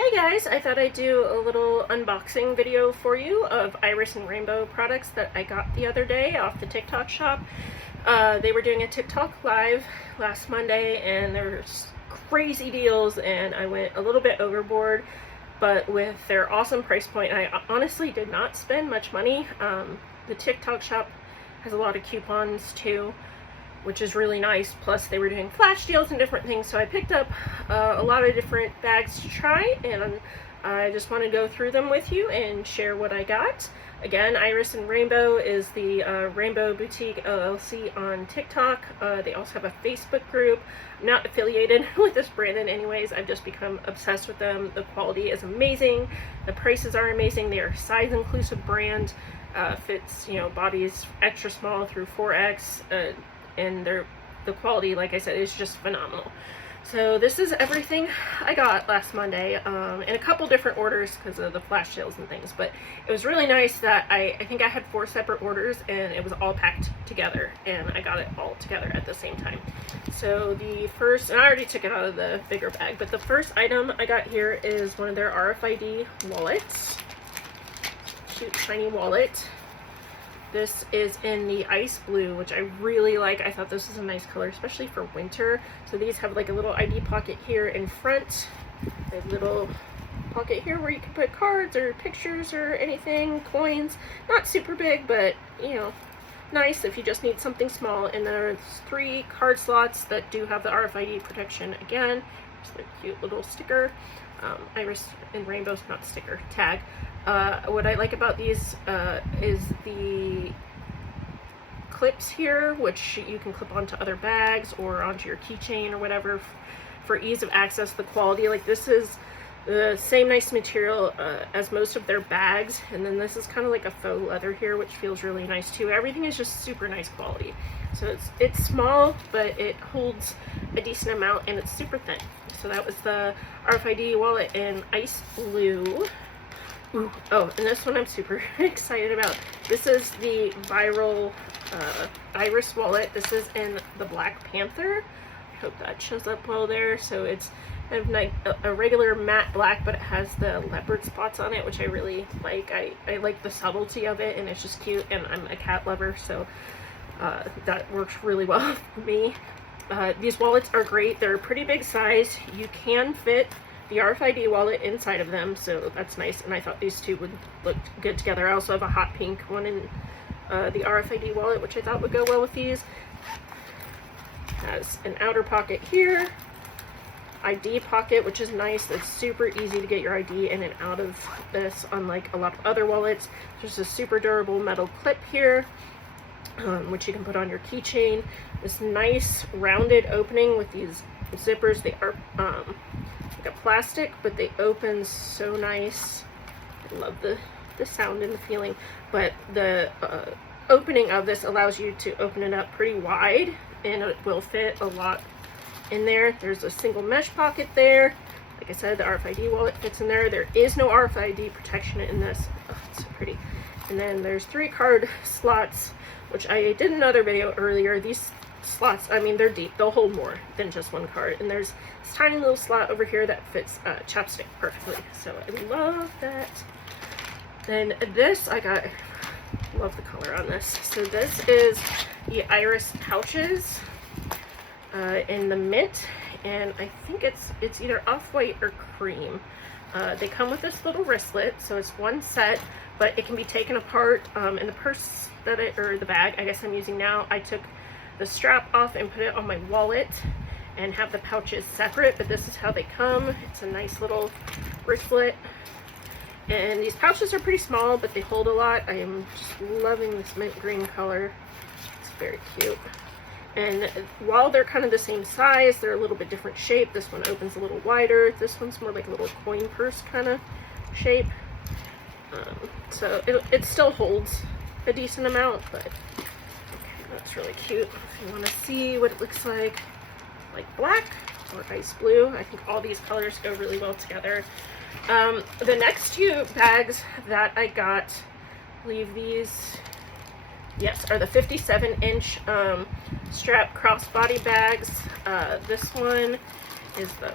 Hey guys, I thought I'd do a little unboxing video for you of Iris and Rainbow products that I got the other day off the TikTok shop. They were doing a TikTok live last Monday and there were crazy deals and I went a little bit overboard, but with their awesome price point, I honestly did not spend much money. The TikTok shop has a lot of coupons too, which is really nice. Plus they were doing flash deals and different things, so I picked up a lot of different bags to try, and I just want to go through them with you and share what I got. Again, Iris and Rainbow is the Rainbow Boutique LLC on TikTok. They also have a Facebook group. I'm not affiliated with this brand in any ways. I've just become obsessed with them. The quality is amazing. The prices are amazing. They are a size inclusive brand. Fits, bodies extra small through 4X. And the quality, like I said, is just phenomenal. So this is everything I got last Monday, in a couple different orders because of the flash sales and things, but it was really nice that I think I had 4 separate orders and it was all packed together and I got it all together at the same time. So the first, and I already took it out of the bigger bag, but the first item I got here is one of their RFID wallets. Cute tiny wallet. This is in the ice blue, which I really like. I thought this was a nice color, especially for winter. So these have like a little ID pocket here in front, a little pocket here where you can put cards or pictures or anything, coins. Not super big, but nice if you just need something small. And there's 3 card slots that do have the RFID protection again. Just a cute little sticker. Iris and Rainbow's not sticker, tag. What I like about these is the clips here, which you can clip onto other bags or onto your keychain or whatever for ease of access. The quality, like this is the same nice material as most of their bags, and then this is kind of like a faux leather here, which feels really nice too. Everything is just super nice quality. So it's small, but it holds a decent amount and it's super thin. So that was the RFID wallet in ice blue. Ooh, oh, and this one I'm super excited about. This is the viral Iris wallet. This is in the Black Panther. I hope that shows up well there. So it's kind of like a regular matte black, but it has the leopard spots on it, which I really like. I like the subtlety of it, and it's just cute, and I'm a cat lover, so that works really well for me. These wallets are great. They're a pretty big size. You can fit the RFID wallet inside of them, so that's nice, and I thought these two would look good together. I also have a hot pink one in the RFID wallet, which I thought would go well with these. Has an outer pocket here, ID pocket, which is nice. It's super easy to get your ID in and out of this, unlike a lot of other wallets. There's a super durable metal clip here, which you can put on your keychain. This nice rounded opening with these zippers. They are like a plastic, but they open so nice. I love the sound and the feeling, but the opening of this allows you to open it up pretty wide, and it will fit a lot in there. There's a single mesh pocket there. Like I said, the RFID wallet fits in there. There is no RFID protection in this. Oh, it's so pretty. And then there's 3 card slots, which I did another video earlier. These slots, I mean, they're deep. They'll hold more than just 1 card. And there's this tiny little slot over here that fits chapstick perfectly. So I love that. Then this, I love the color on this. So this is the Iris pouches in the mint, and I think it's either off-white or cream. They come with this little wristlet, so it's one set, but it can be taken apart. In the purse or the bag I guess I'm using now, I took the strap off and put it on my wallet and have the pouches separate, but this is how they come. It's a nice little wristlet, and these pouches are pretty small, but they hold a lot. I am just loving this mint green color. It's very cute. And while they're kind of the same size, they're a little bit different shape. This one opens a little wider. This one's more like a little coin purse kind of shape. So it still holds a decent amount, but that's really cute. If you want to see what it looks like black or ice blue, I think all these colors go really well together. The next 2 bags that I got, I believe these, yes, are the 57-inch strap crossbody bags. This one is the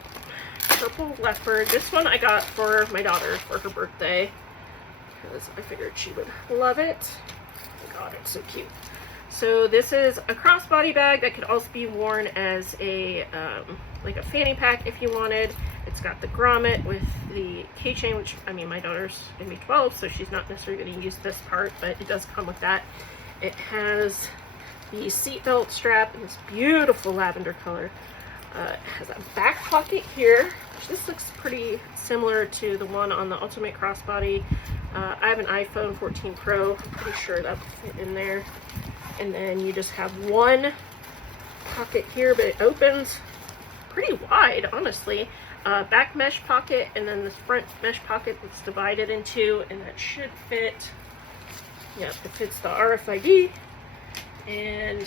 purple leopard. This one I got for my daughter for her birthday because I figured she would love it. Oh my god, it's so cute. So this is a crossbody bag that could also be worn as a like a fanny pack if you wanted. It's got the grommet with the keychain, which, I mean, my daughter's gonna be 12, so she's not necessarily gonna use this part, but it does come with that. It has the seatbelt strap in this beautiful lavender color. It has a back pocket here, which this looks pretty similar to the one on the Ultimate Crossbody. I have an iPhone 14 Pro. I'm pretty sure that will fit in there. And then you just have one pocket here, but it opens pretty wide, honestly. Back mesh pocket, and then this front mesh pocket that's divided in two, and that should fit. Yeah, it fits the RFID, and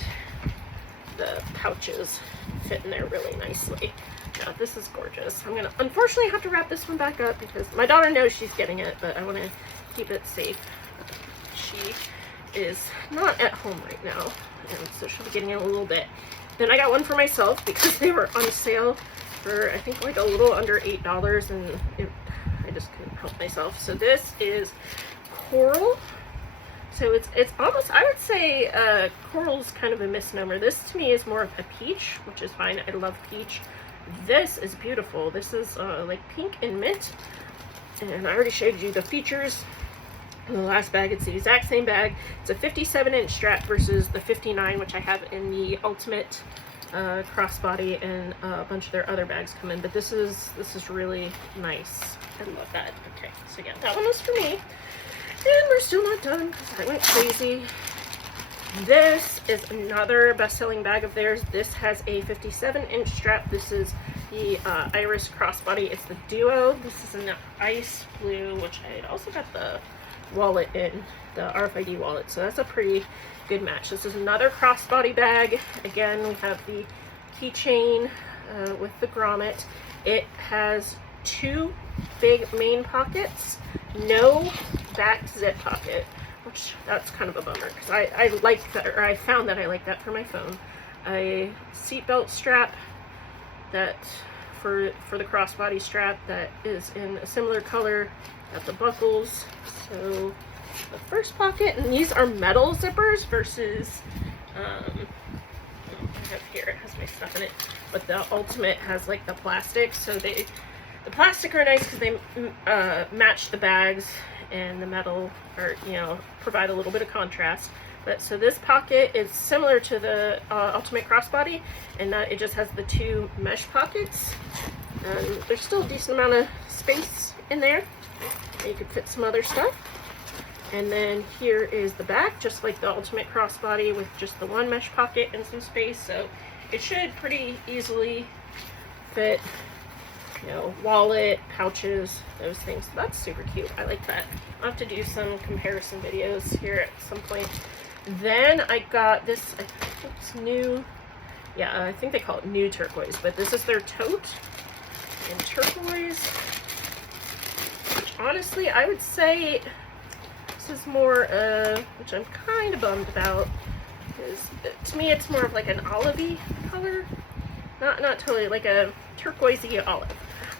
the pouches fit in there really nicely. Yeah, this is gorgeous. I'm gonna unfortunately have to wrap this one back up because my daughter knows she's getting it, but I want to keep it safe. She is not at home right now, and so she'll be getting it in a little bit. Then I got one for myself because they were on sale for, I think, like a little under $8, and I just couldn't help myself. So this is coral. So it's almost, I would say coral's kind of a misnomer. This to me is more of a peach, which is fine. I love peach. This is beautiful. This is like pink and mint, and I already showed you the features in the last bag. It's the exact same bag. It's a 57-inch strap versus the 59, which I have in the Ultimate Crossbody, and a bunch of their other bags come in. But this is really nice. I love that. Okay, so again, that one was for me. And we're still not done because I went crazy. This is another best-selling bag of theirs. This has a 57-inch strap. This is the Iris Crossbody. It's the Duo. This is an ice blue, which I had also got the wallet in, the RFID wallet. So that's a pretty good match. This is another crossbody bag. Again, we have the keychain with the grommet. It has two big main pockets, no back zip pocket, which that's kind of a bummer because I like that, or I found that I like that for my phone. A seatbelt strap that for the crossbody strap that is in a similar color at the buckles. So the first pocket, and these are metal zippers versus I have here, it has my stuff in it, but the Ultimate has like the plastic. So the plastic are nice because they match the bags, and the metal, or provide a little bit of contrast. But so this pocket is similar to the Ultimate Crossbody, and that it just has the two mesh pockets. There's still a decent amount of space in there. You could fit some other stuff. And then here is the back, just like the Ultimate Crossbody, with just the one mesh pocket and some space. So it should pretty easily fit, wallet, pouches, those things. So that's super cute. I like that. I'll have to do some comparison videos here at some point. Then I got this, I think it's new. Yeah, I think they call it New Turquoise, but this is their tote in turquoise. Which honestly, I would say this is more, which I'm kind of bummed about, because to me it's more of like an olivey color. Not totally, like a turquoisey olive.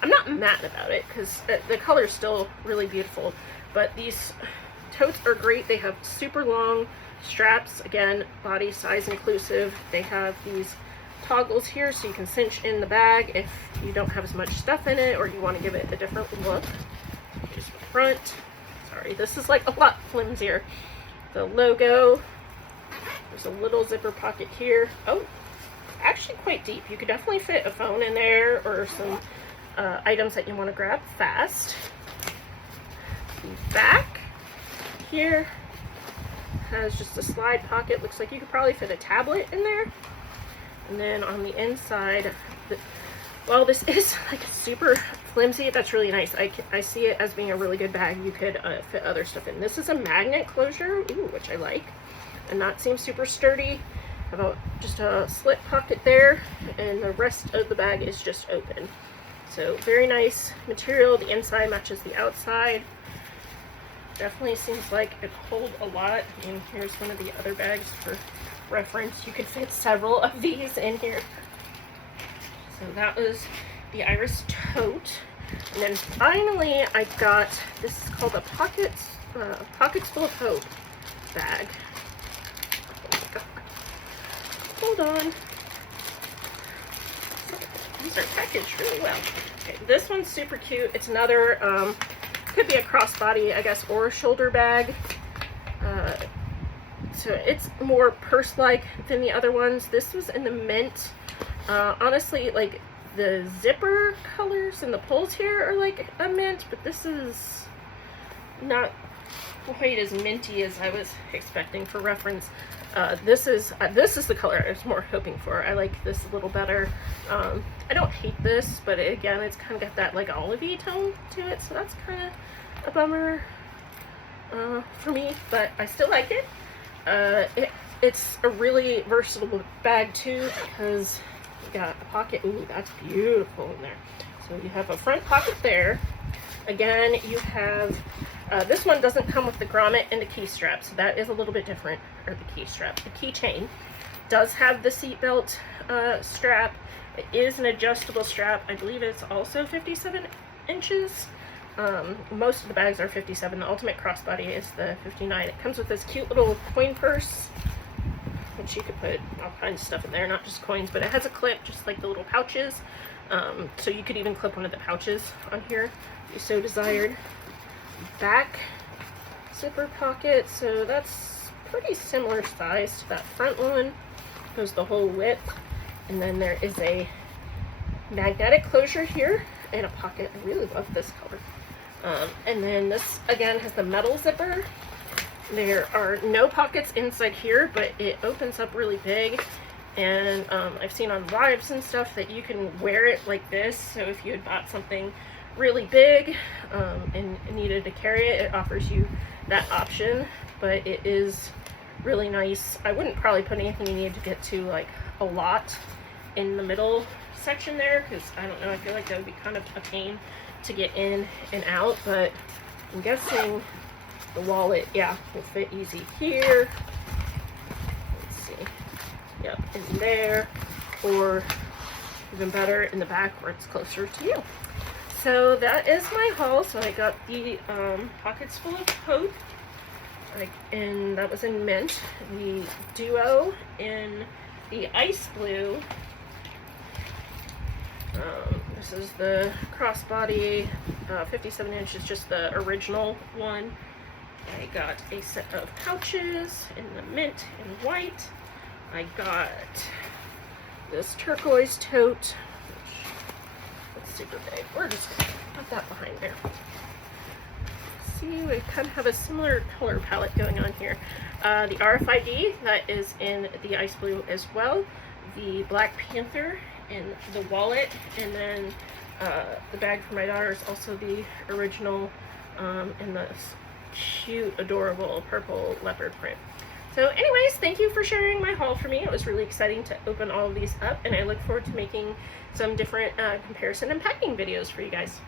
I'm not mad about it because the color is still really beautiful, but these totes are great. They have super long straps, again, body size inclusive. They have these toggles here so you can cinch in the bag if you don't have as much stuff in it or you want to give it a different look. Here's the front. Sorry, this is like a lot flimsier. The logo. There's a little zipper pocket here. Oh, actually quite deep. You could definitely fit a phone in there or some items that you want to grab fast. The back here has just a slide pocket. Looks like you could probably fit a tablet in there. And then on the inside, well, this is like super flimsy. That's really nice. I see it as being a really good bag. You could fit other stuff in. This is a magnet closure, ooh, which I like, and that seems super sturdy. Have just a slit pocket there, and the rest of the bag is just open. So very nice material. The inside matches the outside. Definitely seems like it holds a lot. And here's one of the other bags for reference. You could fit several of these in here. So that was the Iris tote. And then finally I got, this is called a Pockets Full of Hope bag. Oh my god. Hold on. These are packaged really well. Okay, this one's super cute. It's another, could be a crossbody, I guess, or a shoulder bag. So it's more purse-like than the other ones. This was in the mint. Honestly, like, the zipper colors and the pulls here are like a mint, but this is not quite as minty as I was expecting for reference. This is the color I was more hoping for. I like this a little better. I don't hate this, but again, it's kind of got that like olivey tone to it, so that's kind of a bummer for me, but I still like it. It's a really versatile bag too, because you got a pocket. Ooh, that's beautiful in there. So you have a front pocket there. Again, you have this one doesn't come with the grommet and the key strap, so that is a little bit different. Or the key strap, the keychain does have the seatbelt strap. It is an adjustable strap. I believe it's also 57 inches. Most of the bags are 57. The Ultimate Crossbody is the 59. It comes with this cute little coin purse, which you could put all kinds of stuff in there, not just coins, but it has a clip, just like the little pouches. So you could even clip one of the pouches on here if you so desired. Back zipper pocket, so that's pretty similar size to that front one. Goes the whole width. And then there is a magnetic closure here and a pocket. I really love this color. And then this again has the metal zipper. There are no pockets inside here, but it opens up really big. And I've seen on lives and stuff that you can wear it like this. So if you had bought something really big and needed to carry it, it offers you that option. But it is really nice. I wouldn't probably put anything you need to get to like a lot in the middle section there, because I don't know, I feel like that would be kind of a pain to get in and out, but I'm guessing the wallet, yeah, will fit easy here. Let's see. Yep, in there, or even better in the back where it's closer to you. So that is my haul. So I got the Pockets Full of Hope, and that was in mint. The Duo in the ice blue. This is the crossbody, 57 inches, just the original one. I got a set of pouches in the mint and white. I got this turquoise tote, which is super big. We're just gonna put that behind there. See, we kind of have a similar color palette going on here. The RFID, that is in the ice blue as well. The Black Panther in the wallet, and then the bag for my daughter is also the original in the cute, adorable purple leopard print. So anyways, thank you for sharing my haul for me. It was really exciting to open all of these up, and I look forward to making some different comparison and packing videos for you guys.